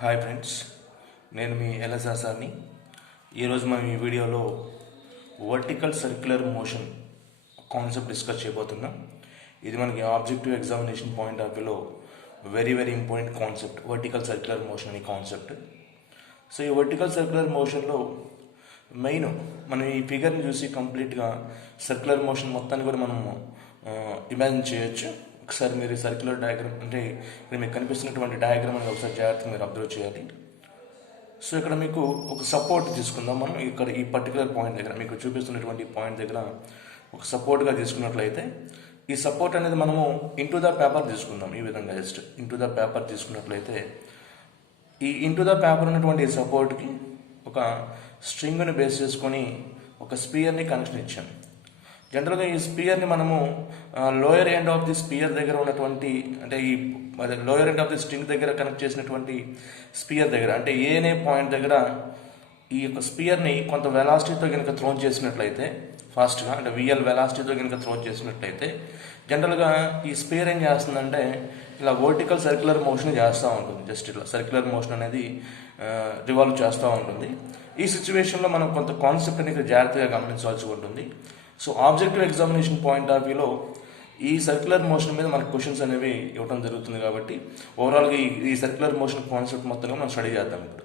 Hi friends, నేను మీ LSR సార్ని. ఈరోజు మనం ఈ వీడియోలో vertical circular motion concept discuss చేయబోతున్నాం. ఇది మనకి ఆబ్జెక్టివ్ ఎగ్జామినేషన్ పాయింట్ ఆఫ్ వ్యూలో very important concept, vertical circular motion అనే కాన్సెప్ట్. సో ఈ వర్టికల్ సర్క్యులర్ మోషన్లో మెయిన్ మనం ఈ ఫిగర్ని చూసి కంప్లీట్గా సర్క్యులర్ మోషన్ మొత్తాన్ని కూడా మనం ఇమాజిన్ చేయొచ్చు. ఒకసారి మీరు సర్క్యులర్ డయాగ్రామ్ అంటే ఇక్కడ మీకు కనిపిస్తున్నటువంటి డయాగ్రామ్ అనేది ఒకసారి జాగ్రత్తగా మీరు అబ్జర్వ్ చేయాలి. సో ఇక్కడ మీకు ఒక సపోర్ట్ తీసుకుందాం. మనం ఇక్కడ ఈ పర్టికులర్ పాయింట్ దగ్గర మీకు చూపిస్తున్నటువంటి పాయింట్ దగ్గర ఒక సపోర్ట్గా తీసుకున్నట్లయితే ఈ సపోర్ట్ అనేది మనము ఇంటూ ద పేపర్ తీసుకుందాం. ఈ విధంగా జస్ట్ ఇంటూ ద పేపర్ తీసుకున్నట్లయితే ఈ ఇంటూ ద పేపర్ ఉన్నటువంటి ఈ సపోర్ట్కి ఒక స్ట్రింగ్ని బేస్ చేసుకొని ఒక స్పియర్ని కనెక్షన్ ఇచ్చాం. జనరల్గా ఈ స్పియర్ని మనము lower end of the spear దగ్గర ఉన్నటువంటి అంటే ఈ lower end of the string దగ్గర కనెక్ట్ చేసినటువంటి స్పియర్ దగ్గర అంటే ఏ అనే పాయింట్ దగ్గర ఈ యొక్క స్పియర్ని కొంత వెలాసిటీతో కనుక థ్రోన్ చేసినట్లయితే ఫాస్ట్గా అంటే విఎల్ వెలాసిటీతో కనుక థ్రోన్ చేసినట్లయితే జనరల్గా ఈ స్పియర్ ఏం చేస్తుందంటే ఇలా వర్టికల్ సర్క్యులర్ మోషన్ చేస్తూ ఉంటుంది. జస్ట్ ఇట్లా సర్క్యులర్ మోషన్ అనేది రివాల్వ్ చేస్తూ ఉంటుంది. ఈ సిచ్యువేషన్లో మనం కొంత కాన్సెప్ట్ అనేది జాగ్రత్తగా గమనించాల్సి ఉంటుంది. So objective examination point of వ్యూలో ఈ సర్క్యులర్ మోషన్ మీద మనకు క్వశ్చన్స్ అనేవి ఇవ్వడం జరుగుతుంది. కాబట్టి ఓవరాల్గా ఈ సర్క్యులర్ మోషన్ కాన్సెప్ట్ మొత్తంగా మనం స్టడీ చేద్దాం ఇప్పుడు.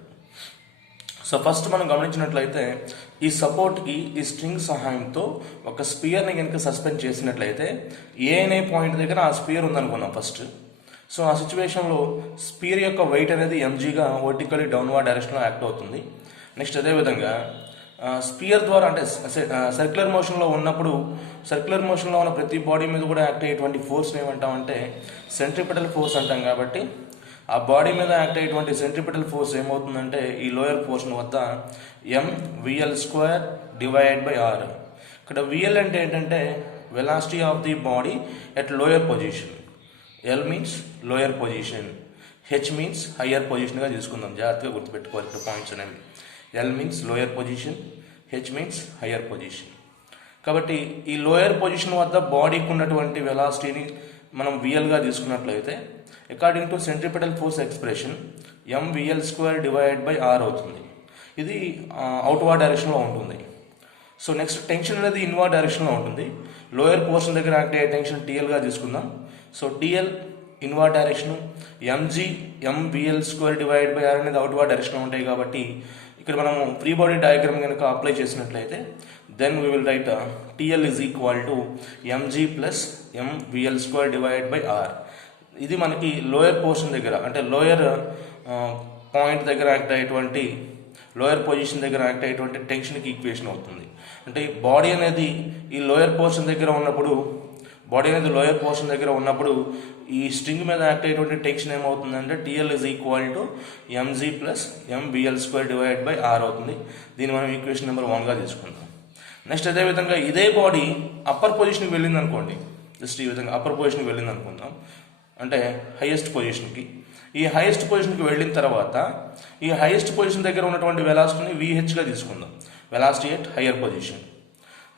సో ఫస్ట్ మనం గమనించినట్లయితే ఈ సపోర్ట్కి ఈ స్ట్రింగ్ సహాయంతో ఒక స్పియర్ని కనుక సస్పెండ్ చేసినట్లయితే ఏ అనే పాయింట్ దగ్గర ఆ స్పియర్ ఉందనుకున్నాం ఫస్ట్. సో ఆ సిచ్యువేషన్లో స్పియర్ యొక్క వెయిట్ అనేది ఎంజీగా వర్టికల్లీ డౌన్వర్డ్ డైరెక్షన్లో యాక్ట్ అవుతుంది. నెక్స్ట్ అదేవిధంగా స్పియర్ ద్వారా అంటే సర్క్యులర్ మోషన్లో ఉన్నప్పుడు సర్క్యులర్ మోషన్లో ఉన్న ప్రతి బాడీ మీద కూడా యాక్ట్ అయ్యేటువంటి ఫోర్స్ని ఏమంటామంటే సెంట్రిపిటల్ ఫోర్స్ అంటాం. కాబట్టి ఆ బాడీ మీద యాక్ట్ అయ్యేటువంటి సెంట్రిపిటల్ ఫోర్స్ ఏమవుతుందంటే ఈ లోయర్ పోర్షన్ వద్ద mvl² డివైడెడ్ బై r. ఇక్కడ విఎల్ అంటే ఏంటంటే velocity of the body at lower position. L means lower position, H means higher పొజిషన్గా తీసుకుందాం. జాగ్రత్తగా గుర్తుపెట్టుకోవాలి ఇక్కడ పాయింట్స్ అనేవి. L means lower position, H means higher position. కాబట్టి ఈ లోయర్ పొజిషన్ వద్ద బాడీకి ఉన్నటువంటి వెలాసిటీని మనం విఎల్గా తీసుకున్నట్లయితే according to centripetal force expression mvl² divided by r అవుతుంది. ఇది అవుట్వర్డ్ డైరెక్షన్లో ఉంటుంది. సో నెక్స్ట్ టెన్షన్ అనేది ఇన్వర్డ్ డైరెక్షన్లో ఉంటుంది. లోయర్ పోర్షన్ దగ్గర యాక్ట్ అయ్యే టెన్షన్ టీఎల్గా తీసుకుందాం. So TL inward direction, mvl² divided by r అనేది అవుట్వర్డ్ డైరెక్షన్లో ఉంటాయి. కాబట్టి ఇక్కడ మనము ఫ్రీ బాడీ డయాగ్రామ్ కనుక అప్లై చేసినట్లయితే then we will write TL is equal to mg plus mvl² divided by r. ఇది మనకి లోయర్ పోర్షన్ దగ్గర అంటే లోయర్ పాయింట్ దగ్గర యాక్ట్ అయ్యేటువంటి లోయర్ పొజిషన్ దగ్గర యాక్ట్ అయ్యేటువంటి టెన్షన్కి ఈక్వేషన్ అవుతుంది. అంటే బాడీ అనేది ఈ లోయర్ పోర్షన్ దగ్గర ఉన్నప్పుడు ఈ స్ట్రింగ్ మీద యాక్ట్ అయ్యేటువంటి టెన్షన్ ఏమవుతుందంటే TL is equal to mg plus mvl² divided by r అవుతుంది. దీన్ని మనం ఈక్వేషన్ నెంబర్ 1గా తీసుకుందాం. నెక్స్ట్ అదేవిధంగా ఇదే బాడీ అప్పర్ పొజిషన్కి వెళ్ళింది అనుకోండి. జస్ట్ ఈ విధంగా అప్పర్ పొజిషన్కి వెళ్ళింది అనుకుందాం, అంటే హైయెస్ట్ పొజిషన్కి. ఈ హైయెస్ట్ పొజిషన్కి వెళ్ళిన తర్వాత ఈ హైయెస్ట్ పొజిషన్ దగ్గర ఉన్నటువంటి వెలాసిటీని VHగా తీసుకుందాం, velocity at higher position.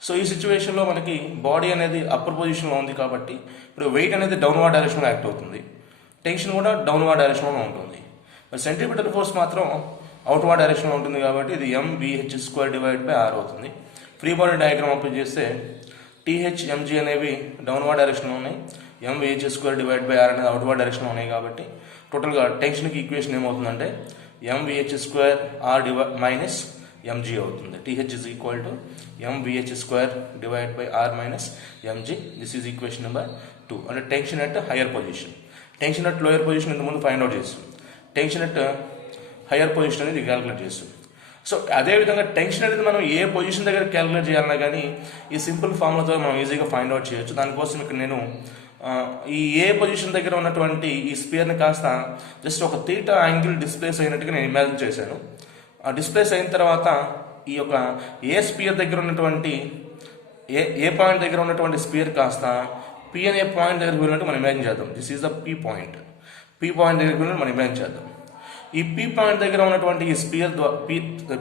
So ఈ సిచ్యువేషన్లో మనకి బాడీ అనేది అప్పర్ పొజిషన్లో ఉంది కాబట్టి ఇప్పుడు వెయిట్ అనేది డౌన్వర్డ్ డైరెక్షన్లో యాక్ట్ అవుతుంది, టెన్షన్ కూడా డౌన్వర్డ్ డైరెక్షన్లో ఉంటుంది. మరి సెంట్రిపిటల్ ఫోర్స్ మాత్రం అవుట్వర్డ్ డైరెక్షన్లో ఉంటుంది కాబట్టి ఇది mvh² డివైడ్ బై r అవుతుంది. ఫ్రీ బాడీ డయాగ్రామ్ అప్లై చేస్తే TH mg అనేవి డౌన్వర్డ్ డైరెక్షన్లో ఉన్నాయి, mvh² డివైడ్ బై r అనేది అవుట్వర్డ్ డైరెక్షన్లో ఉన్నాయి. కాబట్టి టోటల్గా టెన్షన్కి ఈక్వేషన్ ఏమవుతుందంటే mvh² r మైనస్ mg అవుతుంది. TH is equal to mvh² divided by r minus mg. This is equation number 2. అంటే tension at higher position, tension at lower position ఇంతకుముందు find out చేస్తాం, టెన్షన్ అట్ హయ్యర్ పొజిషన్ అనేది calculate చేస్తాం. So అదేవిధంగా tension అనేది మనం ఏ position దగ్గర calculate చేయాలన్నా కానీ ఈ సింపుల్ ఫార్ములాతో మనం ఈజీగా ఫైండ్ అవుట్ చేయొచ్చు. దానికోసం ఇక్కడ నేను ఈ ఏ పొజిషన్ దగ్గర ఉన్నటువంటి ఈ స్పియర్ని కాస్త జస్ట్ ఒక థీటా యాంగిల్ డిస్ప్లేస్ అయినట్టుగా నేను ఇమాజిన్ చేశాను. డిస్ప్లేస్ అయిన తర్వాత ఈ యొక్క ఏ స్పియర్ దగ్గర ఉన్నటువంటి ఏ పాయింట్ దగ్గర ఉన్నటువంటి స్పియర్ కాస్త పి అనే పాయింట్ దగ్గరికి వెళ్ళినట్టు మనం ఇమాజిన్ చేద్దాం. This is the P point దగ్గరికి వెళ్ళినట్టు మనం ఇమాజిన్ చేద్దాం. ఈ పి పాయింట్ దగ్గర ఉన్నటువంటి ఈ స్పియర్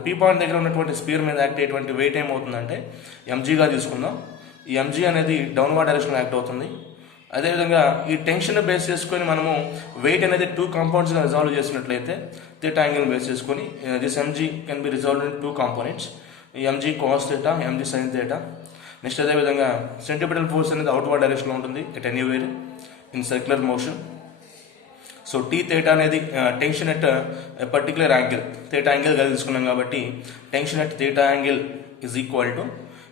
పి పాయింట్ దగ్గర ఉన్నటువంటి స్పియర్ మీద యాక్ట్ అయ్యేటువంటి వెయిట్ ఏమవుతుందంటే ఎంజీగా తీసుకుందాం. ఈ ఎంజీ అనేది డౌన్వర్డ్ డైరెక్షన్లో యాక్ట్ అవుతుంది. అదేవిధంగా ఈ టెన్షన్ బేస్ చేసుకొని మనము వెయిట్ అనేది 2 కాంపౌండ్స్గా రిజాల్వ్ చేసినట్లయితే థీటా యాంగిల్ బేస్ చేసుకొని this mg can be resolved in 2 components, mg cos theta, mg sine theta. Next అదేవిధంగా సెంట్రిపిటల్ ఫోర్స్ అనేది అవుట్వర్డ్ డైరెక్షన్లో ఉంటుంది at anywhere in circular motion. So T theta అనేది tension at particular angle, theta యాంగిల్గా తీసుకున్నాం కాబట్టి tension at theta angle is equal to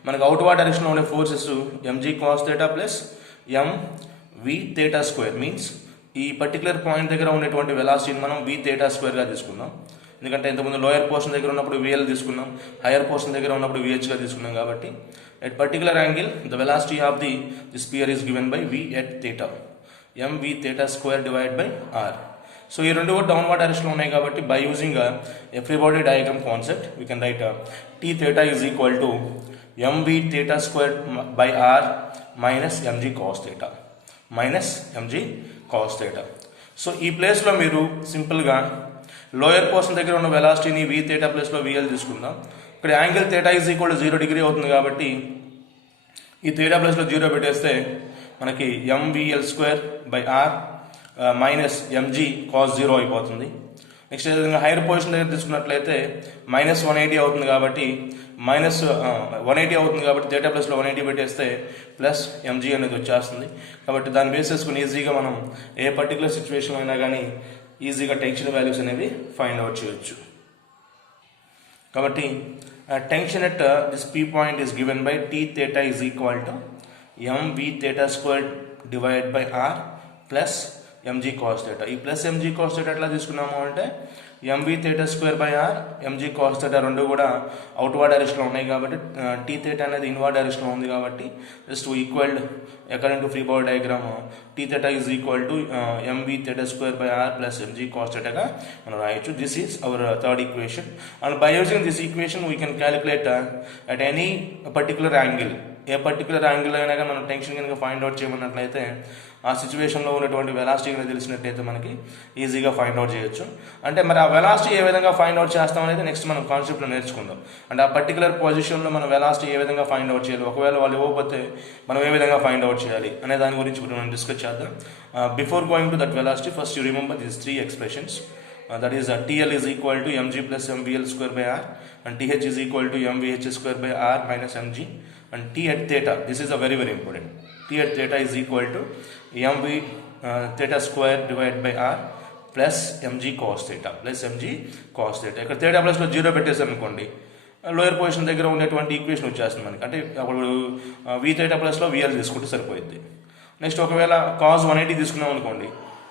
మనకు outward డైరెక్షన్లో ఉండే forces mg cos theta plus m వి థీటా స్క్వేర్. మీన్స్ ఈ పర్టికులర్ పాయింట్ దగ్గర ఉండేటువంటి వెలాసిటీని మనం వి థీటా స్క్వేర్గా తీసుకుందాం. ఎందుకంటే ఇంతకుముందు లోయర్ పోర్షన్ దగ్గర ఉన్నప్పుడు విఎల్ తీసుకున్నాం, హైయర్ పోర్షన్ దగ్గర ఉన్నప్పుడు విహెచ్గా తీసుకున్నాం. కాబట్టి at particular angle the velocity of the sphere is given by V at theta, M we theta square divide by R. So ఈ రెండు కూడా డౌన్వర్డ్ డైరెక్షన్లో ఉన్నాయి కాబట్టి by using a free body diagram concept we can write T theta is equal to M we theta square by R minus MG cos theta, minus MG cos theta. So ఈ ప్లేస్లో మీరు సింపుల్గా lower portion దగ్గర ఉన్న వెలాసిటీని వి theta ప్లేస్లో VL తీసుకుందాం. ఇక్కడ angle theta is equal to 0 degree అవుతుంది కాబట్టి ఈ థీటా ప్లేస్లో 0 పెట్టేస్తే మనకి MVL square by R minus MG cos 0 అయిపోతుంది. నెక్స్ట్ అదేవిధంగా హైయర్ పొజిషన్ దగ్గర తీసుకున్నట్లయితే మైనస్ 180 అవుతుంది కాబట్టి మైనస్ 180 అవుతుంది కాబట్టి థీటా ప్లస్లో 180 పెట్టేస్తే ప్లస్ ఎంజీ అనేది వచ్చేస్తుంది. కాబట్టి దాన్ని బేస్ చేసుకుని ఈజీగా మనం ఏ పర్టికులర్ సిచ్యువేషన్ అయినా కానీ ఈజీగా టెన్షన్ వాల్యూస్ అనేవి ఫైండ్ అవుట్ చేయొచ్చు. కాబట్టి tension at this P point is given by T theta is equal to M we theta square divide by are plus MG cos theta. ఈ ప్లస్ ఎంజీ కాస్ థీటా ఎట్లా తీసుకున్నాము అంటే MV theta square by R, MG cos theta రెండు కూడా outward డైరెక్షన్లో ఉన్నాయి కాబట్టి tea theta అనేది ఇన్వర్డ్ డైరెక్షన్లో ఉంది కాబట్టి just equalled according to free body diagram T theta is equal to mv theta square by are plus MG cos థీటాగా మనం రాయొచ్చు. This is our third equation. And by using this equation we can calculate at any particular angle, ఏ particular angle అయినా కానీ మనం tension కనుక find out చేయమన్నట్లయితే ఆ సిచ్యువేషన్లో ఉన్నటువంటి వెలాసిటీ కనుక తెలిసినట్టయితే మనకి ఈజీగా ఫైండ్ అవుట్ చేయొచ్చు. అంటే మరి ఆ వెలాసిటీ ఏ విధంగా ఫైండ్ అవుట్ చేస్తామనేది నెక్స్ట్ మనం కాన్సెప్ట్లో నేర్చుకుందాం. అంటే ఆ పర్టికులర్ పొజిషన్లో మనం వెలాసిటీ ఏ విధంగా ఫైండ్ అవుట్ చేయాలి, ఒకవేళ వాళ్ళు ఇవ్వకపోతే మనం ఏ విధంగా ఫైండ్ అవుట్ చేయాలి అనే దాని గురించి ఇప్పుడు మనం డిస్కస్ చేద్దాం. Before going to that velocity first you remember these 3 expressions. That is TL is equal to mg plus mvl square by r and th is equal to mvh square by r minus mg and t at theta, this is a very important, t at theta is equal to mv theta square divided by r plus mg cos theta plus mg cos theta. ఇక్కడ theta ప్లస్లో 0 పెట్టేసారు అనుకోండి, lower position దగ్గర ఉండేటువంటి equation వచ్చేస్తుంది మనకి. అంటే అప్పుడు వి థీటా ప్లస్లో విఎల్ తీసుకుంటే సరిపోయింది. నెక్స్ట్ ఒకవేళ కాస్ 180 తీసుకున్నాం అనుకోండి,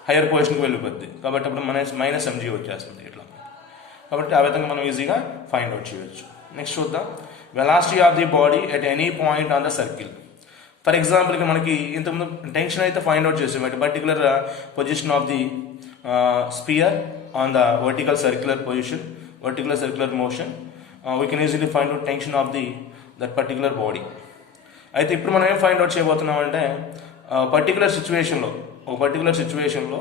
హైయర్ పొజిషన్కి వెళ్ళిపోద్ది కాబట్టి అప్పుడు మైనస్ ఎంజీ వచ్చేస్తుంది ఇట్లా. కాబట్టి ఆ విధంగా మనం ఈజీగా ఫైండ్ అవుట్ చేయొచ్చు. నెక్స్ట్ చూద్దాం velocity of the body at any point on the circle. For ఎగ్జాంపుల్కి మనకి ఇంతకుముందు టెన్షన్ అయితే ఫైండ్ అవుట్ చేసాం at particular position of the spear on the vertical circular position, vertical circular motion. We can easily find out tension of the that particular body. అయితే ఇప్పుడు మనం ఏం find out చేయబోతున్నాం అంటే పర్టికులర్ సిచ్యువేషన్లో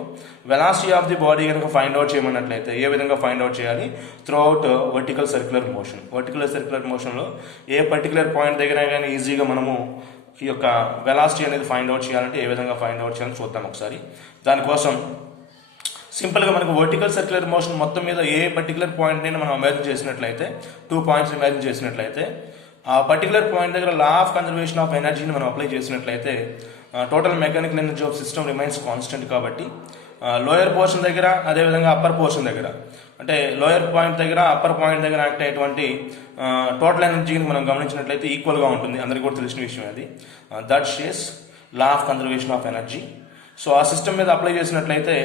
velocity of the body కనుక find out చేయమన్నట్లయితే ఏ విధంగా ఫైండ్ అవుట్ చేయాలి throughout vertical circular motion. Vertical circular మోషన్లో ఏ పర్టికులర్ పాయింట్ దగ్గర కానీ ఈజీగా మనము ఈ యొక్క వెలాసిటీ అనేది ఫైండ్ అవుట్ చేయాలంటే ఏ విధంగా ఫైండ్ అవుట్ చేయాలని చూద్దాం ఒకసారి. దానికోసం సింపుల్గా మనకు వర్టికల్ సర్క్యులర్ మోషన్ మొత్తం మీద ఏ పర్టికులర్ పాయింట్ని మనం ఇమాజిన్ చేసినట్లయితే 2 పాయింట్స్ ఇమాజిన్ చేసినట్లయితే ఆ పర్టికులర్ పాయింట్ దగ్గర లా ఆఫ్ కన్జర్వేషన్ ఆఫ్ ఎనర్జీని మనం అప్లై చేసినట్లయితే total mechanical energy of system remains constant. కాబట్టి లోయర్ పోర్షన్ దగ్గర అదేవిధంగా అప్పర్ పోర్షన్ దగ్గర అంటే లోయర్ పాయింట్ దగ్గర అప్పర్ పాయింట్ దగ్గర యాక్ట్ అయ్యేటువంటి టోటల్ ఎనర్జీని మనం గమనించినట్లయితే ఈక్వల్గా ఉంటుంది. అందరికీ కూడా తెలిసిన విషయం అది. That says law of conservation of energy. So ఆ సిస్టమ్ మీద అప్లై చేసినట్లయితే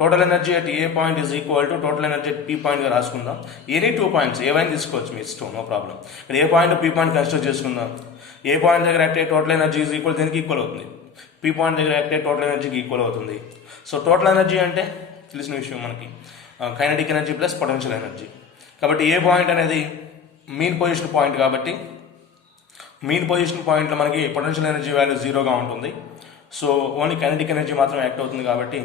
total energy at A point is equal to total energy at P పాయింట్గా రాసుకుందాం. ఎనీ 2 పాయింట్స్ ఏవైనా తీసుకోవచ్చు మీ ఇష్టం, నో ప్రాబ్లం. ఇక్కడ ఏ పాయింట్ పీ పాయింట్ కన్సిడర్ చేసుకుందాం. ఏ పాయింట్ దగ్గర యాక్ట్ అయ్యే టోటల్ ఎనర్జీ ఈజ్ ఈక్వల్ దేనికి ఈక్వల్ అవుతుంది, పీ పాయింట్ దగ్గర యాక్ట్ అయ్యే టోటల్ ఎనర్జీకి ఈక్వల్ అవుతుంది. సో టోటల్ ఎనర్జీ అంటే తెలిసిన విషయం మనకి kinetic energy plus potential energy. కాబట్టి ఏ పాయింట్ అనేది మీన్ పొజిషన్ పాయింట్ కాబట్టి మీన్ పొజిషన్ పాయింట్లో మనకి పొటెన్షియల్ ఎనర్జీ వాల్యూ 0గా ఉంటుంది. సో ఓన్లీ కైనెటిక్ ఎనర్జీ మాత్రం యాక్ట్ అవుతుంది కాబట్టి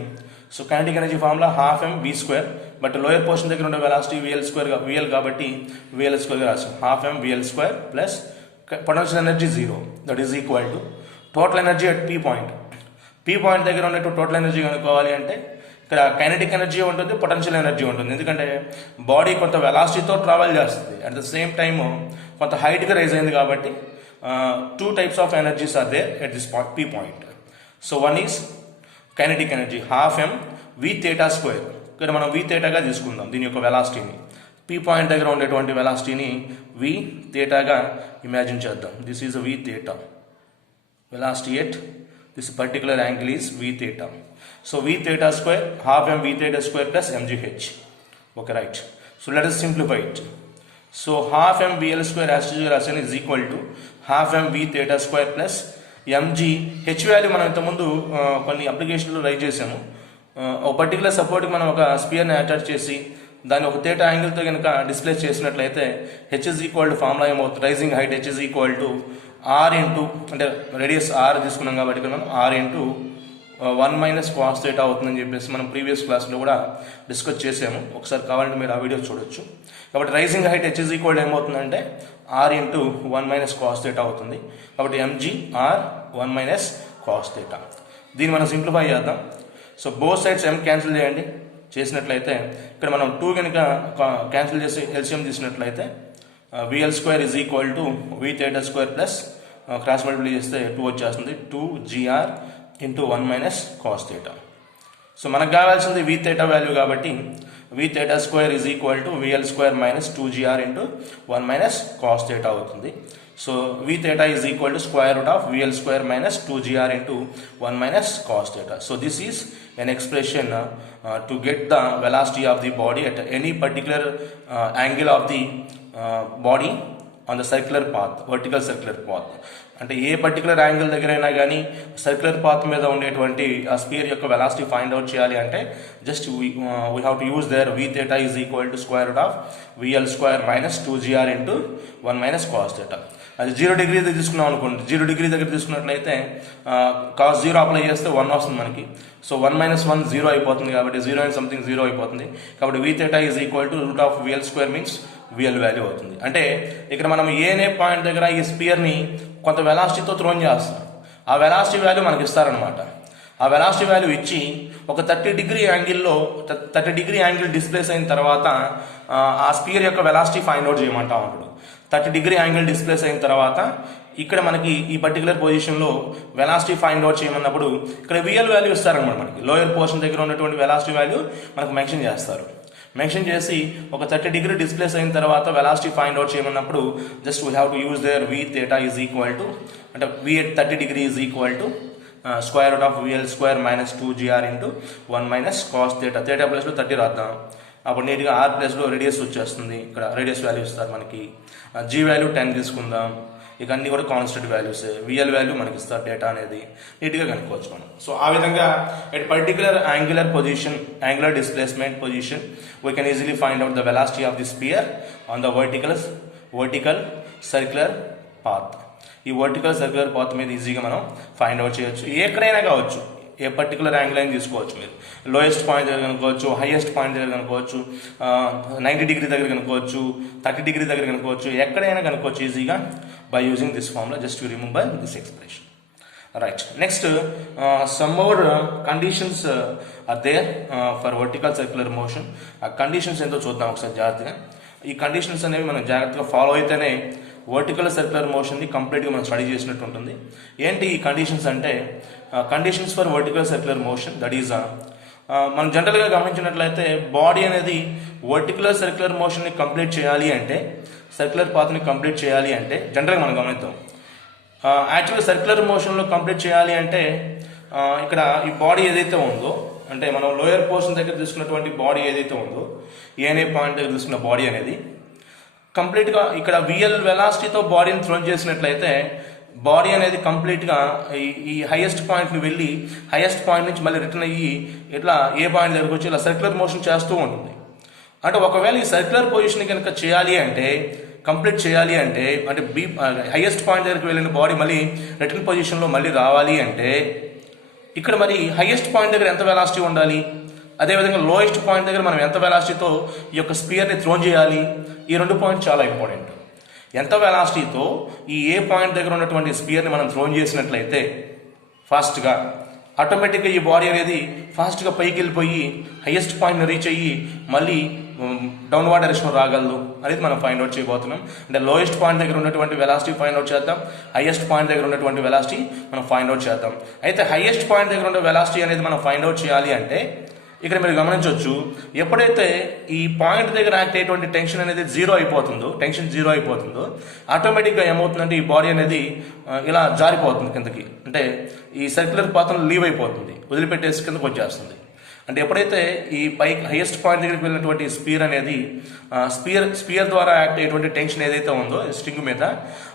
so kinetic energy formula 12mv². But lower portion దగ్గర ఉండే వెలాసిటీ విఎల్ కాబట్టి విఎల్ స్క్వేర్గా రాసాం. 12mvl² plus potential energy 0 that is equal to total energy at P point. P point దగ్గర ఉన్నటువంటి total energy కనుక్కోవాలి అంటే ఇక్కడ కైనెటిక్ ఎనర్జీ ఉంటుంది, పొటెన్షియల్ ఎనర్జీ ఉంటుంది. ఎందుకంటే బాడీ కొంత వెలాసిటీతో ట్రావెల్ చేస్తుంది, అట్ ద సేమ్ టైమ్ కొంత హైట్గా రైజ్ అయింది కాబట్టి 2 types of energies are there at this P point. So one is kinetic energy, half m v theta square. ఇక్కడ మనం v theta గా తీసుకుందాం దీని యొక్క వెలాసిటీని. P పాయింట్ దగ్గర ఉండేటువంటి వెలాసిటీని v theta గా ఇమాజిన్ చేద్దాం. This is v theta. Velocity at this particular angle is v theta. So v theta square, half m v theta square plus mgh. Okay, right. So let us simplify it. So half m vl square as is equal to half m v theta square plus mg h value మనం ఇంతకుముందు కొన్ని అప్లికేషన్లో rise చేసాము. ఒక particular సపోర్ట్కి మనం ఒక స్పియర్ని attach చేసి దాన్ని ఒక థీటా యాంగిల్తో కనుక డిస్ప్లేస్ చేసినట్లయితే H is equal to formula ఏమవుతుంది, rising height H is equal to R into, అంటే రేడియస్ ఆర్ తీసుకున్నాం కాబట్టి ఇక్కడ మనం R into 1 minus cos theta అవుతుందని చెప్పేసి మనం ప్రీవియస్ క్లాస్లో కూడా డిస్కస్ చేసాము. ఒకసారి కావాలంటే మీరు ఆ వీడియో చూడొచ్చు. కాబట్టి rising height H is equal ఏమవుతుందంటే R into 1 minus cos theta అవుతుంది. కాబట్టి mg R 1 minus cos theta. దీన్ని మనం సింప్లిఫై చేద్దాం. So both sides m cancel చేయండి. చేసినట్లయితే ఇక్కడ మనం 2 కనుక క్యాన్సిల్ చేసి ఎల్సిఎం తీసినట్లయితే vl square is equal to v theta square plus cross multiply చేస్తే 2 వచ్చేస్తుంది, 2gr into 1 minus cos theta. So మనకు కావాల్సింది వి థీటా వాల్యూ కాబట్టి v theta square is equal to VL square minus 2gr into 1 minus cos theta అవుతుంది. So v theta is equal to square root of VL square minus 2gr into 1 minus cos theta. So this is an expression to get the velocity of the body at any particular angle of the body on the circular path, vertical circular path. అంటే ఏ particular angle దగ్గర అయినా కానీ circular path మీద ఉండేటువంటి ఆ spear యొక్క velocity find out చేయాలి అంటే just we have to use there we theta is equal to square root of VL square minus 2gr into 1 minus cos theta. అది 0 డిగ్రీ దగ్గర తీసుకున్నాం అనుకోండి, 0 డిగ్రీ దగ్గర తీసుకున్నట్లయితే కాస్ 0 అప్లై చేస్తే 1 వస్తుంది మనకి. సో 1 మైనస్ 1 0 అయిపోతుంది కాబట్టి 0 అండ్ సంథింగ్ 0 అయిపోతుంది. కాబట్టి v theta is equal to root of VL square means vl value అవుతుంది. అంటే ఇక్కడ మనం ఏనే పాయింట్ దగ్గర ఈ స్పియర్ని కొంత వెలాసిటీతో థ్రోన్ చేస్తాం. ఆ వెలాసిటీ వాల్యూ మనకి ఇస్తారనమాట. ఆ వెలాసిటీ వాల్యూ ఇచ్చి ఒక 30 డిగ్రీ యాంగిల్ డిస్ప్లేస్ అయిన తర్వాత ఆ స్పియర్ యొక్క వెలాసిటీ ఫైండ్ అవుట్ చేయమంటా ఉంటాడు. 30 డిగ్రీ యాంగిల్ డిస్ప్లేస్ అయిన తర్వాత ఇక్కడ మనకి ఈ పర్టికులర్ పొజిషన్లో వెలాసిటీ ఫైండ్ అవుట్ చేయమన్నప్పుడు ఇక్కడ విఎల్ వాల్యూ ఇస్తారనమాట. మనకి లోయర్ పోర్షన్ దగ్గర ఉన్నటువంటి వెలాసిటీ వాల్యూ మనకు మెన్షన్ చేస్తారు. మెన్షన్ చేసి ఒక 30 డిగ్రీ డిస్ప్లేస్ అయిన తర్వాత వెలాసిటీ ఫైండ్ అవుట్ చేయమన్నప్పుడు just we have to use there we theta is equal to, అంటే v at 30 degree is equal to square root of VL square minus 2gr into 1 minus cos theta. Theta ప్లస్లో 30 రాద్దాం. అప్పుడు నీట్గా are ప్లస్లో radius వచ్చేస్తుంది. ఇక్కడ radius value ఇస్తారు మనకి. జీ వాల్యూ 10 తీసుకుందాం. ఇక అన్ని కూడా కాన్స్టెంట్ వాల్యూస్. విఎల్ వాల్యూ మనకి ఇస్తారు డేటా అనేది నీట్గా కనుక్కోవచ్చు మనం. సో ఆ విధంగా at particular angular position, angular displacement position we can easily find out the velocity of the spear on the vertical circular path. ఈ వర్టికల్ సర్క్యులర్ పాత్ మీద ఈజీగా మనం ఫైండ్ అవుట్ చేయొచ్చు. ఎక్కడైనా కావచ్చు, ఏ పర్టికులర్ యాంగిల్ అయినా తీసుకోవచ్చు. మీరు లోయెస్ట్ పాయింట్ దగ్గర కనుక్కోవచ్చు, హైయెస్ట్ పాయింట్ దగ్గర కనుక్కోవచ్చు, 90 డిగ్రీ దగ్గర కనుక్కోవచ్చు, 30 డిగ్రీ దగ్గర కనుక్కోవచ్చు, ఎక్కడైనా కనుక్కోవచ్చు ఈజీగా by using this formula. Just you remember this expression. Right. Next some more conditions are there for vertical circular motion. ఆ కండిషన్స్ ఏంటో చూద్దాం ఒకసారి జాగ్రత్తగా. ఈ కండిషన్స్ అనేవి మనం జాగ్రత్తగా ఫాలో అయితేనే వర్టికల్ సర్క్యులర్ మోషన్ని కంప్లీట్గా మనం స్టడీ చేసినట్టు ఉంటుంది. ఏంటి ఈ కండిషన్స్ అంటే, conditions for vertical circular motion that is మనం జనరల్గా గమనించినట్లయితే బాడీ అనేది వర్టికల్ సర్క్యులర్ మోషన్ని కంప్లీట్ చేయాలి అంటే, సర్క్యులర్ పాత్ని కంప్లీట్ చేయాలి అంటే జనరల్గా మనం గమనిద్దాం. యాక్చువల్గా సర్క్యులర్ మోషన్లో కంప్లీట్ చేయాలి అంటే ఇక్కడ ఈ బాడీ ఏదైతే ఉందో, అంటే మనం లోయర్ పోర్షన్ దగ్గర తీసుకున్నటువంటి బాడీ ఏదైతే ఉందో, ఏనే పాయింట్ దగ్గర తీసుకున్న బాడీ అనేది కంప్లీట్గా ఇక్కడ విఎల్ వెలాసిటీతో బాడీని థ్రోన్ చేసినట్లయితే బాడీ అనేది కంప్లీట్గా ఈ హైయెస్ట్ పాయింట్ని వెళ్ళి హైయెస్ట్ పాయింట్ నుంచి మళ్ళీ రిటర్న్ అయ్యి ఇట్లా ఏ పాయింట్ దగ్గరకు వచ్చి ఇలా సర్క్యులర్ మోషన్ చేస్తూ ఉంటుంది. అంటే ఒకవేళ ఈ సర్క్యులర్ పొజిషన్ కనుక చేయాలి అంటే, కంప్లీట్ చేయాలి అంటే, అంటే హైయెస్ట్ పాయింట్ దగ్గరికి వెళ్ళిన బాడీ మళ్ళీ రిటర్న్ పొజిషన్లో మళ్ళీ రావాలి అంటే ఇక్కడ మరి హైయెస్ట్ పాయింట్ దగ్గర ఎంత వెలాసిటీ ఉండాలి, అదేవిధంగా లోయెస్ట్ పాయింట్ దగ్గర మనం ఎంత వెలాసిటీతో ఈ యొక్క స్పియర్ని థ్రోన్ చేయాలి. ఈ 2 పాయింట్స్ చాలా ఇంపార్టెంట్. ఎంత వెలాసిటీతో ఈ ఏ పాయింట్ దగ్గర ఉన్నటువంటి స్పియర్ని మనం థ్రోన్ చేసినట్లయితే ఫాస్ట్గా ఆటోమేటిక్గా ఈ బాడీ అనేది ఫాస్ట్గా పైకి వెళ్ళిపోయి హైయెస్ట్ పాయింట్ని రీచ్ అయ్యి మళ్ళీ డౌన్వర్డ్ డైరెక్షన్ రాగలదు అనేది మనం ఫైండ్ అవుట్ చేయబోతున్నాం. అంటే లోయెస్ట్ పాయింట్ దగ్గర ఉన్నటువంటి వెలాసిటీ ఫైండ్ అవుట్ చేద్దాం, హైయెస్ట్ పాయింట్ దగ్గర ఉన్నటువంటి వెలాసిటీ మనం ఫైండ్ అవుట్ చేద్దాం. అయితే హైయెస్ట్ పాయింట్ దగ్గర ఉన్న వెలాసిటీ అనేది మనం ఫైండ్ అవుట్ చేయాలి అంటే ఇక్కడ మీరు గమనించవచ్చు, ఎప్పుడైతే ఈ పాయింట్ దగ్గర యాక్ట్ అయ్యేటువంటి టెన్షన్ అనేది టెన్షన్ జీరో అయిపోతుందో ఆటోమేటిక్గా ఏమవుతుందంటే ఈ బాడీ అనేది ఇలా జారిపోతుంది కిందకి. అంటే ఈ సర్క్యులర్ పాత్ర లీవ్ అయిపోతుంది, వదిలిపెట్టేసి కిందకు వచ్చేస్తుంది. అంటే ఎప్పుడైతే ఈ హైయెస్ట్ పాయింట్ దగ్గరికి వెళ్ళినటువంటి స్పియర్ ద్వారా యాక్ట్ అయ్యేటువంటి టెన్షన్ ఏదైతే ఉందో స్ట్రింగ్ మీద,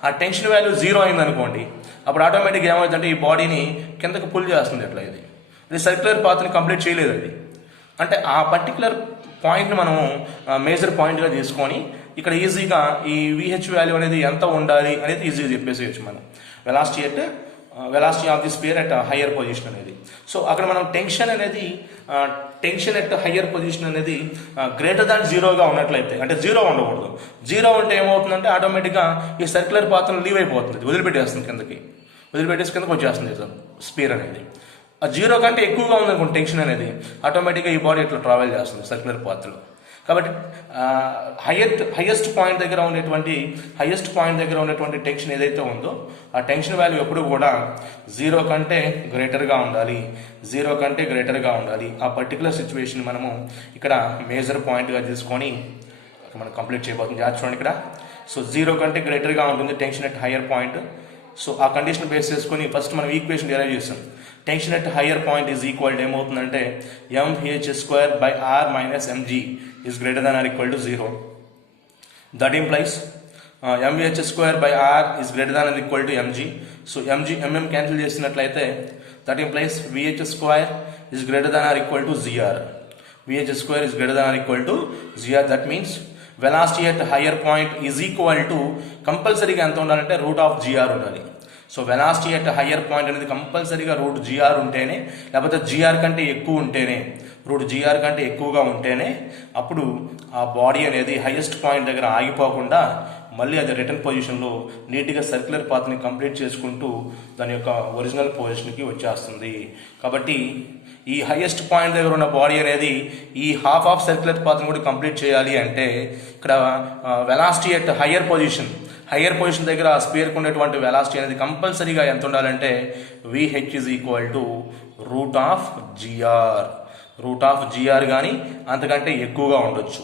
ఆ టెన్షన్ వాల్యూ జీరో అయిందనుకోండి, అప్పుడు ఆటోమేటిక్గా ఏమవుతుందంటే ఈ బాడీని కిందకు పుల్ చేస్తుంది. ఎట్లా ఇది సర్క్యులర్ పాత్ని కంప్లీట్ చేయలేదు. అది అంటే ఆ పర్టికులర్ పాయింట్ని మనము మేజర్ పాయింట్గా తీసుకొని ఇక్కడ ఈజీగా ఈ విహెచ్ వాల్యూ అనేది ఎంత ఉండాలి అనేది ఈజీగా చెప్పేసేయచ్చు మనం. Velocity of the spear at higher position అనేది. సో అక్కడ మనం టెన్షన్ అట్ హయ్యర్ పొజిషన్ అనేది గ్రేటర్ దాన్ జీరోగా ఉన్నట్లయితే, అంటే జీరో ఉండకూడదు. జీరో ఉంటే ఏమవుతుందంటే ఆటోమేటిక్గా ఈ సర్క్యులర్ పాత్ర లీవ్ అయిపోతుంది, వదిలిపెట్టేస్తుంది కిందకి వచ్చేస్తుంది స్పియర్ అనేది. ఆ జీరో కంటే ఎక్కువగా ఉందనుకోండి టెన్షన్ అనేది, ఆటోమేటిక్గా ఈ బాడీ ఇట్లా ట్రావెల్ చేస్తుంది సర్క్యులర్ పాత్లో. కాబట్టి హైయెస్ట్ పాయింట్ దగ్గర ఉన్నటువంటి టెన్షన్ ఏదైతే ఉందో ఆ టెన్షన్ వాల్యూ ఎప్పుడు కూడా జీరో కంటే గ్రేటర్గా ఉండాలి. ఆ పర్టికులర్ సిచ్యువేషన్ మనము ఇక్కడ మేజర్ పాయింట్గా తీసుకొని మనం కంప్లీట్ చేయబోతుంది. చూడండి ఇక్కడ. సో జీరో కంటే గ్రేటర్గా ఉంటుంది tension at higher point. So ఆ కండిషన్ బేస్ చేసుకొని ఫస్ట్ మనం ఈక్వేషన్ డిరైవ్ చేస్తాం. Tension at higher point is equal to ఏమవుతుందంటే mh² - mg is greater than or equal to 0. That implies mh² is greater than or equal to mg. So mm cancel చేసినట్లయితే that implies vh² is greater than or equal to gr. vh² is greater than or equal to gr. That means velocity at higher point is equal to కంపల్సరీగా ఎంత ఉండాలంటే √gr ఉండాలి. So velocity at higher point అనేది కంపల్సరీగా √gr ఉంటేనే, లేకపోతే gr కంటే ఎక్కువగా ఉంటేనే అప్పుడు ఆ బాడీ అనేది హైయెస్ట్ పాయింట్ దగ్గర ఆగిపోకుండా మళ్ళీ అది రిటర్న్ పొజిషన్లో నీట్గా సర్క్యులర్ పాత్ని కంప్లీట్ చేసుకుంటూ దాని యొక్క ఒరిజినల్ పొజిషన్కి వచ్చేస్తుంది. కాబట్టి ఈ హైయెస్ట్ పాయింట్ దగ్గర ఉన్న బాడీ అనేది ఈ హాఫ్ ఆఫ్ సర్క్యులర్ పాత్ని కూడా కంప్లీట్ చేయాలి అంటే ఇక్కడ వెలాసిటీ అట్ హయ్యర్ పొజిషన్ దగ్గర స్పియర్కి ఉండేటువంటి వెలాసిటీ అనేది కంపల్సరీగా ఎంత ఉండాలంటే VH is equal to √gr కానీ అంతకంటే ఎక్కువగా ఉండొచ్చు.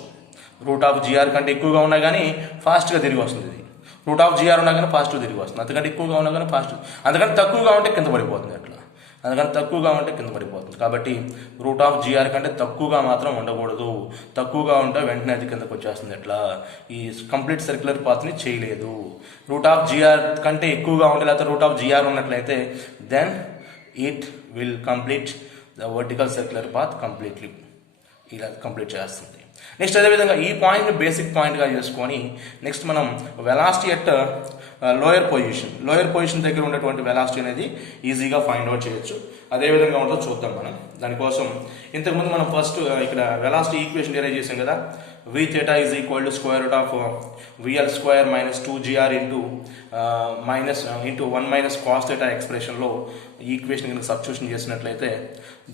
√gr కంటే ఎక్కువగా ఉన్నా కానీ ఫాస్ట్గా తిరిగి వస్తుంది. ఇది √gr ఉన్నా కానీ ఫాస్ట్గా తిరిగి వస్తుంది. అంతకంటే ఎక్కువగా ఉన్నా కానీ అంతకంటే తక్కువగా ఉంటే కింద పడిపోతుంది. కాబట్టి √gr కంటే తక్కువగా మాత్రం ఉండకూడదు. తక్కువగా ఉంటే వెంటనే అది కిందకు వచ్చేస్తుంది. ఎట్లా ఈ కంప్లీట్ సర్క్యులర్ పాత్ని చేయలేదు. √gr కంటే ఎక్కువగా ఉంటే లేకపోతే √gr ఉన్నట్లయితే then it will complete the vertical circular path completely. ఇలా కంప్లీట్ చేస్తుంది. నెక్స్ట్ అదేవిధంగా ఈ పాయింట్ని బేసిక్ పాయింట్గా చేసుకొని నెక్స్ట్ మనం వెలాసిటీ అట్ లోయర్ పొజిషన్ దగ్గర ఉన్నటువంటి వెలాసిటీ అనేది ఈజీగా ఫైండ్ అవుట్ చేయొచ్చు. అదేవిధంగా ఉంటుందో చూద్దాం మనం. దానికోసం ఇంతకుముందు మనం ఫస్ట్ ఇక్కడ వెలాసిటీ ఈక్వేషన్ డిరైవ్ చేసాం కదా. Vθ is equal to square root of VL² minus 2gr into 1 minus cos theta ఎక్స్ప్రెషన్లో ఈ ఈక్వేషన్ కనుక సబ్స్టిట్యూషన్ చేసినట్లయితే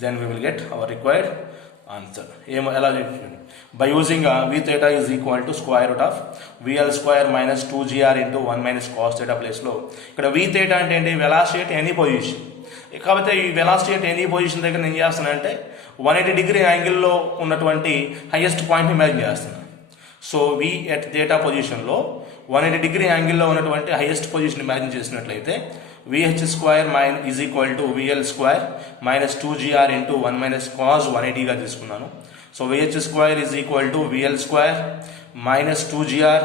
then we will get our required answer. ఎలా చెప్పండి? By using Vθ is equal to square root of VL² minus 2gr into 1 minus cos theta ప్లేస్లో ఇక్కడ Vθ అంటే ఏంటి? Velocity at any position. కాకపోతే ఈ వెలాసిటీ అట్ ఎనీ పొజిషన్ దగ్గర నేను చేస్తానంటే 180 డిగ్రీ యాంగిల్లో ఉన్నటువంటి హైయెస్ట్ పాయింట్ని ఇమాజిన్ చేస్తున్నాను. సో V at theta పొజిషన్లో 180 డిగ్రీ యాంగిల్లో ఉన్నటువంటి హైయెస్ట్ పొజిషన్ ఇమాజిన్ చేసినట్లయితే VH² is equal to VL² minus 2gr into 1 minus cos 180గా తీసుకున్నాను. So VH² is equal to VL² minus 2gr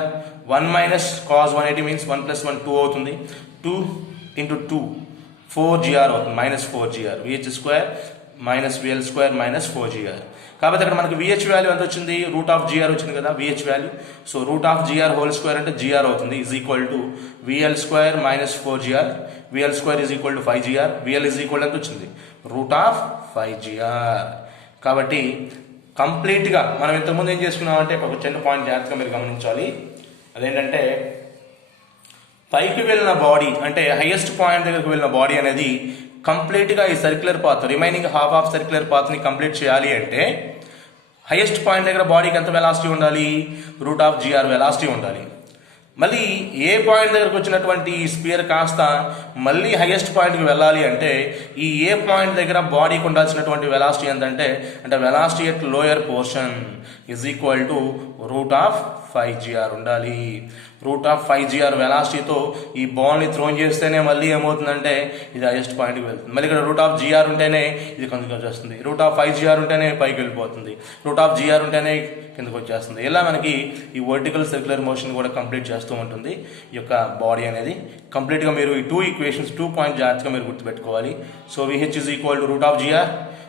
1 minus cos 180 means 1 plus 1 2 అవుతుంది. 2 into 2 4gr అవుతుంది, -4gr. VH² minus VL² minus 4gr. కాబట్టి అక్కడ మనకి VH value ఎంత వచ్చింది? √gr వచ్చింది కదా VH value. So √gr whole square అంటే gr అవుతుంది. Is equal to VL² minus 4gr. VL² is equal to 5gr. VL is equal ఎంత వచ్చింది? √5gr. కాబట్టి కంప్లీట్గా మనం ఇంతకుముందు ఏం చేసుకున్నామంటే ఒక చిన్న పాయింట్ జాగ్రత్తగా మీరు గమనించాలి. అదేంటంటే పైకి వెళ్ళిన బాడీ అంటే హైయెస్ట్ పాయింట్ దగ్గరకు వెళ్ళిన బాడీ అనేది కంప్లీట్గా ఈ circular path remaining half of circular పాత్ని కంప్లీట్ చేయాలి అంటే హైయెస్ట్ పాయింట్ దగ్గర బాడీకి ఎంత వెలాసిటీ ఉండాలి, √GR వెలాసిటీ ఉండాలి. మళ్ళీ ఏ పాయింట్ దగ్గరకు వచ్చినటువంటి స్పియర్ కాస్త మళ్ళీ హైయెస్ట్ పాయింట్కి వెళ్ళాలి అంటే ఈ ఏ పాయింట్ దగ్గర బాడీకి ఉండాల్సినటువంటి వెలాసిటీ ఎంతంటే అంటే velocity at lower portion is equal to √5GR ఉండాలి. √5GR వెలాసిటీతో ఈ బాల్ని థ్రోన్ చేస్తేనే మళ్ళీ ఏమవుతుందంటే ఇది హైయెస్ట్ పాయింట్కి వెళ్తుంది. మళ్ళీ ఇక్కడ √GR ఉంటేనే ఇది కిందకి వచ్చేస్తుంది, √5GR ఉంటేనే పైకి వెళ్ళిపోతుంది, √GR ఉంటేనే కిందకి వచ్చేస్తుంది. ఇలా మనకి ఈ వర్టికల్ సర్క్యులర్ మోషన్ కూడా కంప్లీట్ చేస్తూ ఉంటుంది ఈ యొక్క బాడీ అనేది. కంప్లీట్గా మీరు ఈ 2 ఈక్వేషన్స్ 2 పాయింట్ జాగ్రత్తగా మీరు గుర్తుపెట్టుకోవాలి. So VH is equal to √GR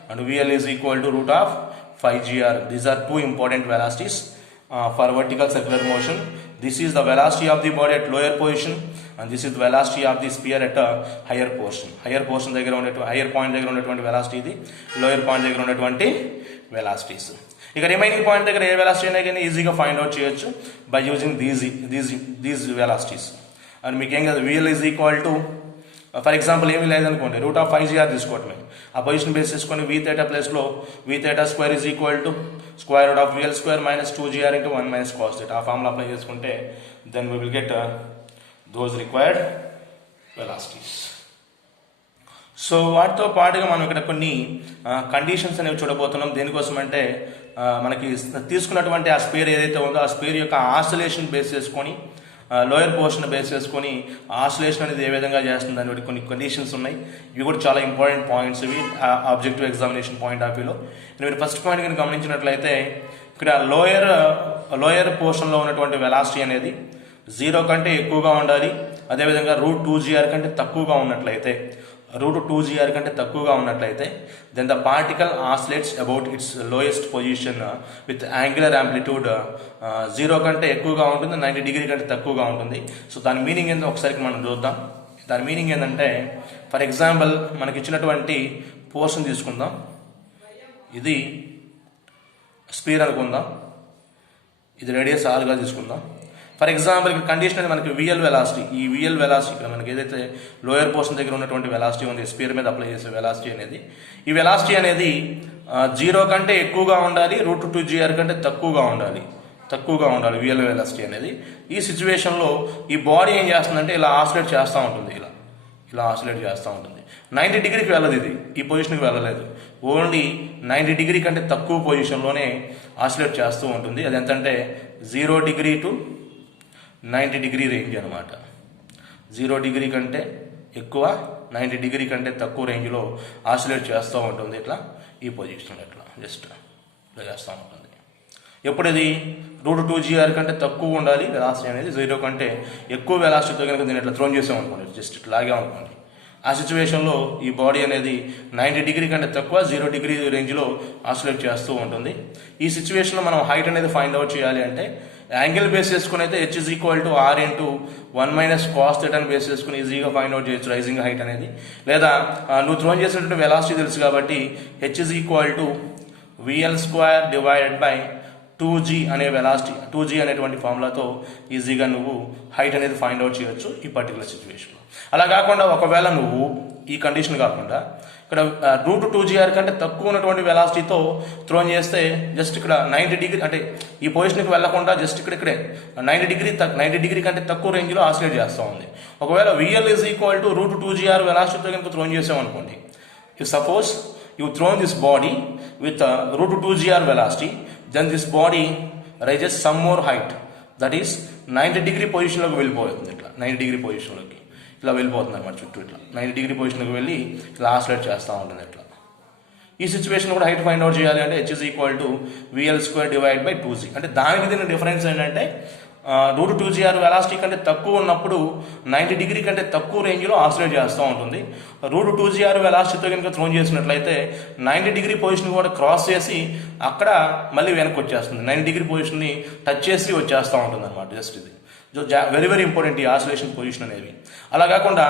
and VL is equal to √5GR. These are 2 important velocities for vertical circular motion. This is the velocity of the body at lower position and this is the velocity of the sphere at a higher portion. Higher portion దగ్గర ఉన్నటువంటి higher point దగ్గర ఉన్నటువంటి velocity ఇది, lower point దగ్గర ఉన్నటువంటి velocities. ఇక remaining point దగ్గర a velocity అయినా కానీ ఈజీగా ఫైండ్ అవుట్ చేయొచ్చు by using these velocities. And మీకు ఏం కదా VL is equal to for example ఏమీ లేదనుకోండి √5GR తీసుకోవటమే. ఆ పొజిషన్ బేస్ చేసుకొని V θ ప్లేస్లో V θ² is equal to √VL² - 2GR × 1 - cos θ. ఆ ఫార్ములా అప్లై చేసుకుంటే then we will get those required velocities. So వాటితో పాటుగా మనం ఇక్కడ కొన్ని కండిషన్స్ అనేవి చూడబోతున్నాం. దేనికోసం అంటే మనకి తీసుకున్నటువంటి ఆ స్పేర్ ఏదైతే ఉందో ఆ స్పేర్ యొక్క ఆసిలేషన్ బేస్ చేసుకొని లోయర్ పోర్షన్ బేస్ చేసుకొని ఆసిలేషన్ అనేది ఏ విధంగా చేస్తుంది అనేది కొన్ని కండిషన్స్ ఉన్నాయి. ఇవి కూడా చాలా ఇంపార్టెంట్ పాయింట్స్ ఇవి ఆబ్జెక్టివ్ ఎగ్జామినేషన్ పాయింట్ ఆఫ్ వ్యూలో. మీరు ఫస్ట్ పాయింట్ కనుక గమనించినట్లయితే ఇక్కడ లోయర్ పోర్షన్లో ఉన్నటువంటి వెలాసిటీ అనేది 0 కంటే ఎక్కువగా ఉండాలి. అదేవిధంగా √2GR కంటే తక్కువగా ఉన్నట్లయితే √2GR కంటే తక్కువగా ఉన్నట్లయితే then the particle oscillates about its lowest position with angular amplitude 0 కంటే ఎక్కువగా ఉంటుంది, 90 డిగ్రీ కంటే తక్కువగా ఉంటుంది. సో దాని మీనింగ్ ఏంటో ఒకసారి మనం చూద్దాం. దాని మీనింగ్ ఏంటంటే ఫర్ ఎగ్జాంపుల్ మనకి ఇచ్చినటువంటి పోర్షన్ తీసుకుందాం. ఇది స్పీర్ అనుకుందాం, ఇది రేడియస్ R గా తీసుకుందాం. ఫర్ ఎగ్జాంపుల్ ఇక్కడ కండిషన్ అనేది మనకి VL వెలాసిటీ, ఈ VL వెలాసిటీ ఇక్కడ మనకి ఏదైతే లోయర్ పోర్షన్ దగ్గర ఉన్నటువంటి వెలాసిటీ ఉంది స్పీర్ మీద అప్లై చేసే వెలాసిటీ అనేది, ఈ వెలాసిటీ అనేది 0 కంటే ఎక్కువగా ఉండాలి, √2GR కంటే తక్కువగా ఉండాలి VL వెలాసిటీ అనేది. ఈ సిచ్యువేషన్లో ఈ బాడీ ఏం చేస్తుందంటే ఇలా ఆసిలేట్ చేస్తూ ఉంటుంది, ఇలా ఆసిలేట్ చేస్తూ ఉంటుంది. 90 డిగ్రీకి వెళ్ళదు, ఇది ఈ పొజిషన్కి వెళ్ళలేదు, ఓన్లీ 90 డిగ్రీ కంటే తక్కువ పొజిషన్లోనే ఆసిలేట్ చేస్తూ ఉంటుంది. అది ఎంతంటే 0 డిగ్రీ టు 90 డిగ్రీ రేంజ్ అనమాట. 0 డిగ్రీ కంటే ఎక్కువ, 90 డిగ్రీ కంటే తక్కువ రేంజ్లో ఆసిలేట్ చేస్తూ ఉంటుంది. ఇట్లా ఈ పొజిషన్లో ఇట్లా జస్ట్ ఇలా చేస్తూ ఉంటుంది. ఎప్పుడు ఇది √2GR కంటే తక్కువ ఉండాలి వెలాసిటీ అనేది, 0 కంటే ఎక్కువ వెలాసిటీతో కనుక దీన్ని ఇట్లా థ్రోన్ చేసామనుకోండి, జస్ట్ ఇట్లా లాగామనుకోండి, ఆ సిచ్యువేషన్లో ఈ బాడీ అనేది 90 డిగ్రీ కంటే తక్కువ 0 డిగ్రీ రేంజ్లో ఆసిలేట్ చేస్తూ ఉంటుంది. ఈ సిచ్యువేషన్లో మనం హైట్ అనేది ఫైండ్ అవుట్ చేయాలి అంటే యాంగిల్ బేస్ చేసుకుని అయితే H is equal to R × 1 - cos θ అని బేస్ చేసుకుని ఈజీగా ఫైండ్ అవుట్ చేయొచ్చు రైజింగ్ హైట్ అనేది. లేదా నువ్వు థ్రోన్ చేసినటువంటి వెలాసిటీ తెలుసు కాబట్టి H is equal to VL² / 2G అనే వెలాసిటీ 2G అనేటువంటి ఫార్ములాతో ఈజీగా నువ్వు హైట్ అనేది ఫైండ్ అవుట్ చేయొచ్చు ఈ పర్టికులర్ సిచ్యువేషన్లో. అలా కాకుండా ఒకవేళ నువ్వు ఈ కండిషన్ కాకుండా ఇక్కడ √2GR కంటే తక్కువ ఉన్నటువంటి వెలాసిటీతో థ్రోన్ చేస్తే జస్ట్ ఇక్కడ 90 డిగ్రీ అంటే ఈ పొజిషన్కి వెళ్లకుండా జస్ట్ ఇక్కడే 90 డిగ్రీ కంటే తక్కువ రేంజ్లో ఆసిలేట్ చేస్తూ ఉంది. ఒకవేళ VL is equal to √2GR వెలాసిటీతో కనుక థ్రోన్ చేసామనుకోండి, if suppose you thrown this body with √2GR velocity, then this body rises some more height, that is 90 degree పొజిషన్లోకి వెళ్ళిపోతుంది. ఇట్లా 90 డిగ్రీ పొజిషన్లోకి ఇలా వెళ్ళిపోతుంది అనమాట, చుట్టూ ఇట్లా 90 డిగ్రీ పొజిషన్లోకి వెళ్ళి ఇలా ఆసిలేట్ చేస్తూ ఉంటుంది. ఇట్లా ఈ సిచ్యువేషన్ కూడా హైట్ ఫైండ్ అవుట్ చేయాలి అంటే H is equal to VL² / 2G. అంటే దానికి దీని డిఫరెన్స్ ఏంటంటే √2GR వెలాసిటీ కంటే తక్కువ ఉన్నప్పుడు 90 డిగ్రీ కంటే తక్కువ రేంజ్లో ఆసిలేట్ చేస్తూ ఉంటుంది. √2GR వెలాసిటీతో కనుక థ్రోన్ చేసినట్లయితే 90 డిగ్రీ పొజిషన్ కూడా క్రాస్ చేసి అక్కడ మళ్ళీ వెనక్కి వచ్చేస్తుంది, 90 డిగ్రీ పొజిషన్ని టచ్ చేసి వచ్చేస్తూ ఉంటుంది అనమాట. జస్ట్ ఇది వెరీ వెరీ ఇంపార్టెంట్ ఈ ఆసిలేషన్ పొజిషన్ అనేవి. అలా కాకుండా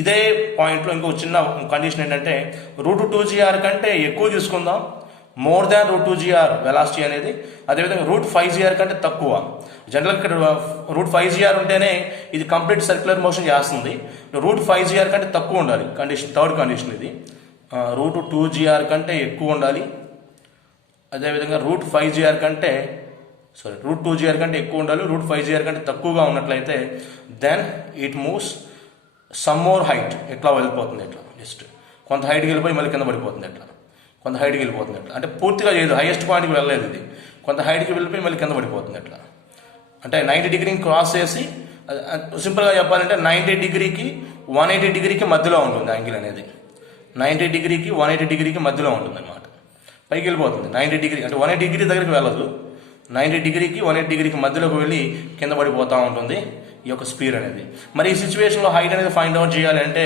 ఇదే పాయింట్లో ఇంకో చిన్న కండిషన్ ఏంటంటే √2GR కంటే ఎక్కువ తీసుకుందాం, more than root 2gr velocity అనేది, అదేవిధంగా రూట్ 5gr కంటే తక్కువ. జనరల్గా ఇక్కడ రూట్ 5gr ఉంటేనే ఇది కంప్లీట్ సర్క్యులర్ మోషన్ చేస్తుంది. రూట్ 5gr కంటే తక్కువ ఉండాలి కండిషన్, థర్డ్ కండిషన్ ఇది. రూట్ 2gr కంటే ఎక్కువ ఉండాలి, అదేవిధంగా రూట్ 5gr కంటే రూట్ 2gr కంటే ఎక్కువ ఉండాలి, రూట్ 5gr కంటే తక్కువగా ఉన్నట్లయితే then it moves some more height. ఎట్లా వెళ్ళిపోతుంది, ఎట్లా జస్ట్ కొంత హైట్కి వెళ్ళిపోయి మళ్ళీ కింద పడిపోతుంది, ఎట్లా కొంత హైట్కి వెళ్ళిపోతుంది, ఎట్లా అంటే పూర్తిగా చేయదు, హైయెస్ట్ పాయింట్కి వెళ్ళలేదు ఇది, కొంత హైట్కి వెళ్ళిపోయి మళ్ళీ కింద పడిపోతుంది. ఎట్లా అంటే 90 డిగ్రీని క్రాస్ చేసి, సింపుల్గా చెప్పాలంటే 90 డిగ్రీకి 180 డిగ్రీకి మధ్యలో ఉంటుంది యాంగిల్ అనేది. 90 డిగ్రీకి 180 డిగ్రీకి మధ్యలో ఉంటుంది అనమాట. పైకి వెళ్ళిపోతుంది 90 డిగ్రీ, అంటే 180 డిగ్రీ దగ్గరికి వెళ్ళదు, 90 డిగ్రీకి 180 డిగ్రీకి మధ్యలోకి వెళ్ళి కింద పడిపోతూ ఉంటుంది ఈ యొక్క స్పీడ్ అనేది. మరి ఈ సిచ్యువేషన్లో హైట్ అనేది ఫైండ్ అవుట్ చేయాలంటే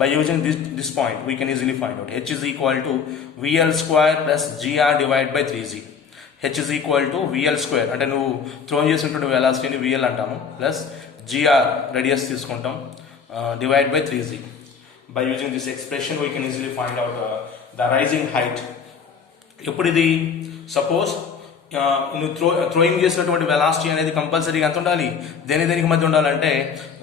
by using this point we can easily find out. H is equal to VL square plus GR divide by 3g. H is equal to VL square అంటే నువ్వు థ్రోన్ చేసినటువంటి వెలాసిటీని విఎల్ అంటాము, plus GR radius తీసుకుంటాం, divide by 3g. By using this expression we can easily find out the rising height. ఇప్పుడు ఇది suppose నువ్వు throwing చేసినటువంటి వెలాసిటీ అనేది కంపల్సరీగా ఎంత ఉండాలి, దేనికి మధ్య ఉండాలంటే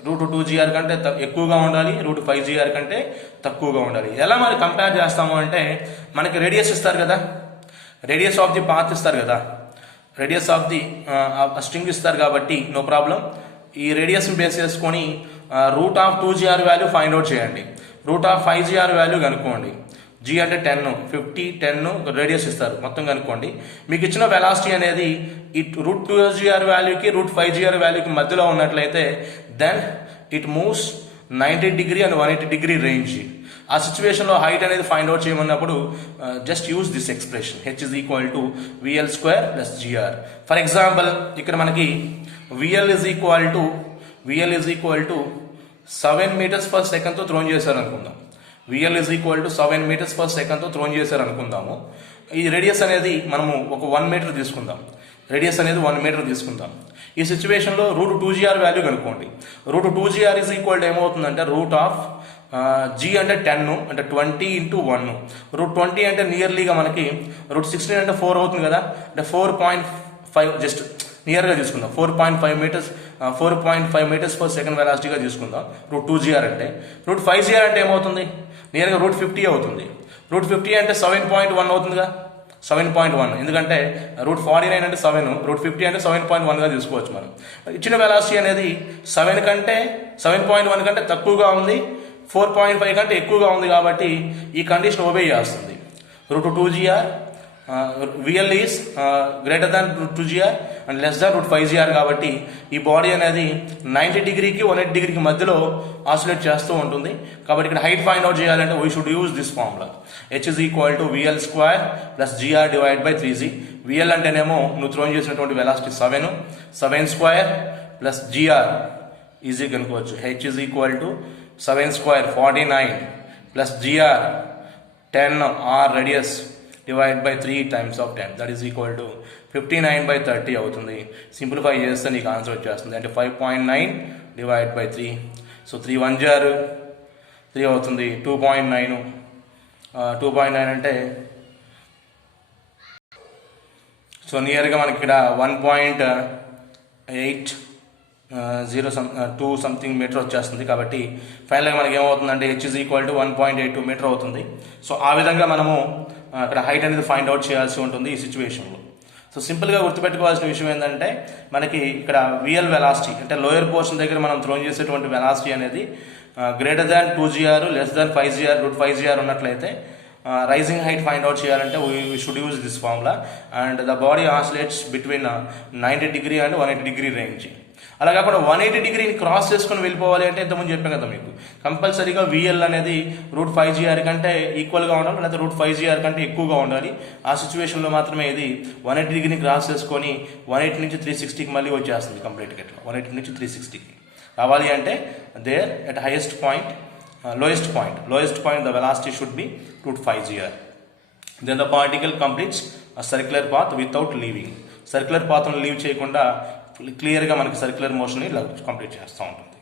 రూట్ 2gr కంటే ఎక్కువగా ఉండాలి, రూట్ 5gr కంటే తక్కువగా ఉండాలి. ఎలా మరి కంపేర్ చేస్తాము అంటే మనకి రేడియస్ ఇస్తారు కదా, రేడియస్ ఆఫ్ ది పాత్ ఇస్తారు కదా, రేడియస్ ఆఫ్ ది స్ట్రింగ్ ఇస్తారు కాబట్టి నో ప్రాబ్లం. ఈ రేడియస్ని బేస్ చేసుకొని root of 2gr value find out చేయండి, రూట్ ఆఫ్ 5gr వాల్యూ కనుక్కోండి. g అంటే 10, 50, 10 రేడియస్ ఇస్తారు, మొత్తం కనుక్కోండి. మీకు ఇచ్చిన వెలాసిటీ అనేది రూట్ 2gr వాల్యూకి రూట్ 5gr వాల్యూకి మధ్యలో ఉన్నట్లయితే then it moves 90 degree and 180 degree range. ఆ సిచ్యువేషన్లో హైట్ అనేది ఫైండ్ అవుట్ చేయమన్నప్పుడు just use this expression H is equal to VL square plus gr. For example ఇక్కడ మనకి vl is equal to 7 metres per సెకండ్తో థ్రోన్ చేశారు అనుకుందాం. Vl is equal to 7 metres per సెకండ్తో థ్రోన్ చేశారు అనుకుందాము. ఈ రేడియస్ అనేది మనము ఒక 1 మీటర్ తీసుకుందాం, రేడియస్ అనేది 1 మీటర్ తీసుకుందాం. ఈ సిచ్యువేషన్లో రూట్ 2gr వాల్యూ కనుక్కోండి. Root 2gr is equal to ఏమవుతుందంటే రూట్ ఆఫ్ g అంటే 10 అంటే 20 ఇంటూ 1. రూట్ 20 అంటే నియర్లీగా మనకి రూట్ 16 అంటే 4 అవుతుంది కదా, అంటే 4.5 జస్ట్ నియర్గా తీసుకుందాం. 4.5 మీటర్స్ పర్ సెకండ్ వెలాసిటీగా తీసుకుందాం రూట్ 2gr అంటే. రూట్ 5gr అంటే ఏమవుతుంది, నియర్గా రూట్ 50 అవుతుంది. రూట్ 50 అంటే 7.1 అవుతుందిగా, 7.1, ఎందుకంటే రూట్ 49 అంటే 7, రూట్ 50 అంటే 7.1గా తీసుకోవచ్చు మనం. ఇచ్చిన వెలాసిటీ అనేది 7.1 కంటే తక్కువగా ఉంది, 4.5 కంటే ఎక్కువగా ఉంది కాబట్టి ఈ కండిషన్ ఒబే చేస్తుంది. Root 2gr VL is greater than root 2gr and less than root 5gr కాబట్టి ఈ బాడీ అనేది 90 డిగ్రీకి 180 డిగ్రీకి మధ్యలో ఆసిలేట్ చేస్తూ ఉంటుంది. కాబట్టి ఇక్కడ హైట్ ఫైండ్ అవుట్ చేయాలంటే we should use this formula H is equal to VL square plus GR divide by 3g. Vl అంటేనేమో నువ్వు థ్రోన్ చేసినటువంటి velocity 7 square plus gr easy కనుకోవచ్చు. H is equal to 7 square 49 plus gr 10 R radius divide by 3 times of 10 that is equal to 59/30 అవుతుంది. Simplify చేస్తే నీకు answer వచ్చేస్తుంది, అంటే 5.9 divide by 3. So 3 1 జారు 3 అవుతుంది. 2.9 అంటే సో నియర్గా మనకి ఇక్కడ 1.802 సంథింగ్ మీటర్ వచ్చేస్తుంది. కాబట్టి ఫైనల్గా మనకి ఏమవుతుందంటే H is equal to 1.82 metre అవుతుంది. సో ఆ విధంగా మనము అక్కడ హైట్ అనేది ఫైండ్ అవుట్ చేయాల్సి ఉంటుంది ఈ సిచ్యువేషన్లో. సో సింపుల్గా గుర్తుపెట్టుకోవాల్సిన విషయం ఏంటంటే మనకి ఇక్కడ విఎల్ వెలాసిటీ అంటే లోయర్ పోర్షన్ దగ్గర మనం థ్రోన్ చేసేటువంటి వెలాసిటీ అనేది greater than 2gr less than 5gr root 5gr ఉన్నట్లయితే రైజింగ్ హైట్ ఫైండ్ అవుట్ చేయాలంటే we should use this formula and the body oscillates between 90 degree and 180 degree range. అలా కాకుండా 180 డిగ్రీని క్రాస్ చేసుకుని వెళ్ళిపోవాలి అంటే ఇంతకుముందు చెప్పాం కదా మీకు, కంపల్సరీగా విఎల్ అనేది రూట్ 5gr కంటే ఈక్వల్గా ఉండాలి, లేకపోతే రూట్ 5gr కంటే ఎక్కువగా ఉండాలి. ఆ సిచ్యువేషన్లో మాత్రమే ఇది 180 డిగ్రీని క్రాస్ చేసుకొని 180 నుంచి 360కి మళ్ళీ వచ్చేస్తుంది కంప్లీట్గా. ఇట్లా 180 నుంచి 360కి రావాలి అంటే there at highest point lowest point the velocity should be root 5gr. Then the particle completes a circular path without leaving. Circular పాత్ను లీవ్ చేయకుండా క్లియర్గా మనకి సర్క్యులర్ మోషన్ ఇలా కంప్లీట్ చేస్తూ ఉంటుంది.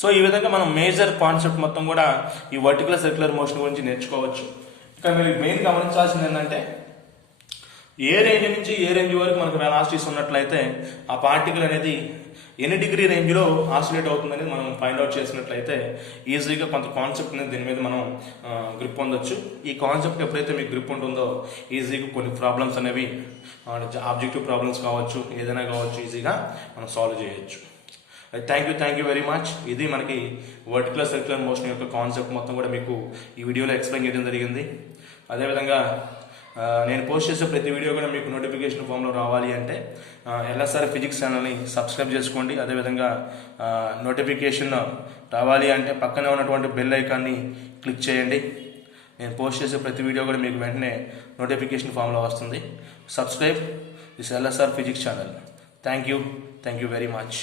సో ఈ విధంగా మనం మేజర్ కాన్సెప్ట్ మొత్తం కూడా ఈ వర్టికల్ సర్క్యులర్ మోషన్ గురించి నేర్చుకోవచ్చు. ఇక్కడ మీరు మెయిన్ గమనించాల్సింది ఏంటంటే ఏ రేంజ్ నుంచి ఏ రేంజ్ వరకు మనకు వెలాసిటీస్ ఉన్నట్లయితే ఆ పార్టికల్ అనేది ఎన్ని డిగ్రీ రేంజ్లో ఆసిలేట్ అవుతుందని మనం ఫైండ్ అవుట్ చేసినట్లయితే ఈజీగా కొంత కాన్సెప్ట్ అనేది దీని మీద మనం గ్రిప్ పొందొచ్చు. ఈ కాన్సెప్ట్ ఎప్పుడైతే మీకు గ్రిప్ ఉంటుందో ఈజీగా కొన్ని ప్రాబ్లమ్స్ అనేవి ఆబ్జెక్టివ్ ప్రాబ్లమ్స్ కావచ్చు, ఏదైనా కావచ్చు, ఈజీగా మనం సాల్వ్ చేయొచ్చు. Thank you very much. ఇది మనకి వర్టికల్ సర్క్యులర్ మోషన్ యొక్క కాన్సెప్ట్ మొత్తం కూడా మీకు ఈ వీడియోలో ఎక్స్ప్లెయిన్ చేయడం జరిగింది. అదేవిధంగా నేను పోస్ట్ చేసే ప్రతి వీడియో కూడా మీకు నోటిఫికేషన్ ఫామ్లో రావాలి అంటే ఎల్ఎస్ఆర్ ఫిజిక్స్ ఛానల్ని సబ్స్క్రైబ్ చేసుకోండి. అదేవిధంగా నోటిఫికేషన్ రావాలి అంటే పక్కనే ఉన్నటువంటి బెల్ ఐకాన్ని క్లిక్ చేయండి. నేను పోస్ట్ చేసే ప్రతి వీడియో కూడా మీకు వెంటనే నోటిఫికేషన్ ఫామ్లో వస్తుంది. Subscribe this LSR physics channel. Thank you very much.